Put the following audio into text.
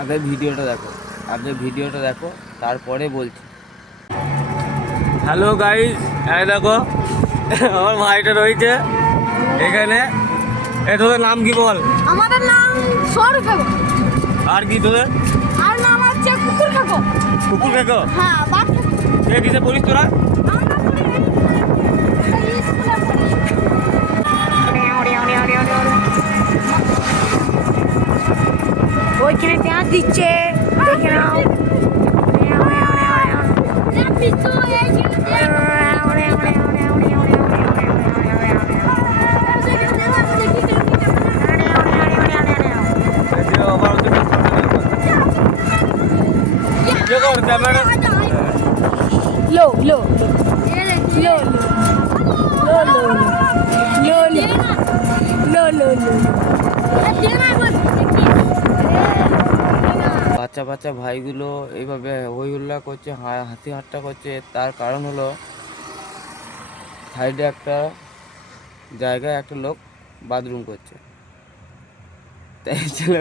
আগে ভিডিওটা দেখো তারপরে বলছি। হ্যালো গাইস, এই দেখো আমার ভাইটা রয়েছে এখানে। তোদের নাম কি বল? আমাদের নাম সৌরভ কাকু। আর কি তোদের? আর নাম হচ্ছে কুকুর কাকু। কুকুর কাকু? হ্যাঁ, বাঘ কাকু। কিসে পড়িস তোরা? আমরা পড়ি এই স্কুলে পড়ি। ওইখানে পেঁয়াজ দিচ্ছে, দেখে নাও। লো লো লো লো লো লো লো লো লো। বাচ্চা বাচ্চা ভাইগুলো এইভাবে হই হুল্লা করছে, হাসি ঠাট্টা করছে। তার কারণ হলো সাইডে একটা জায়গায় একটা লোক বাথরুম করছে, তাই ছেলে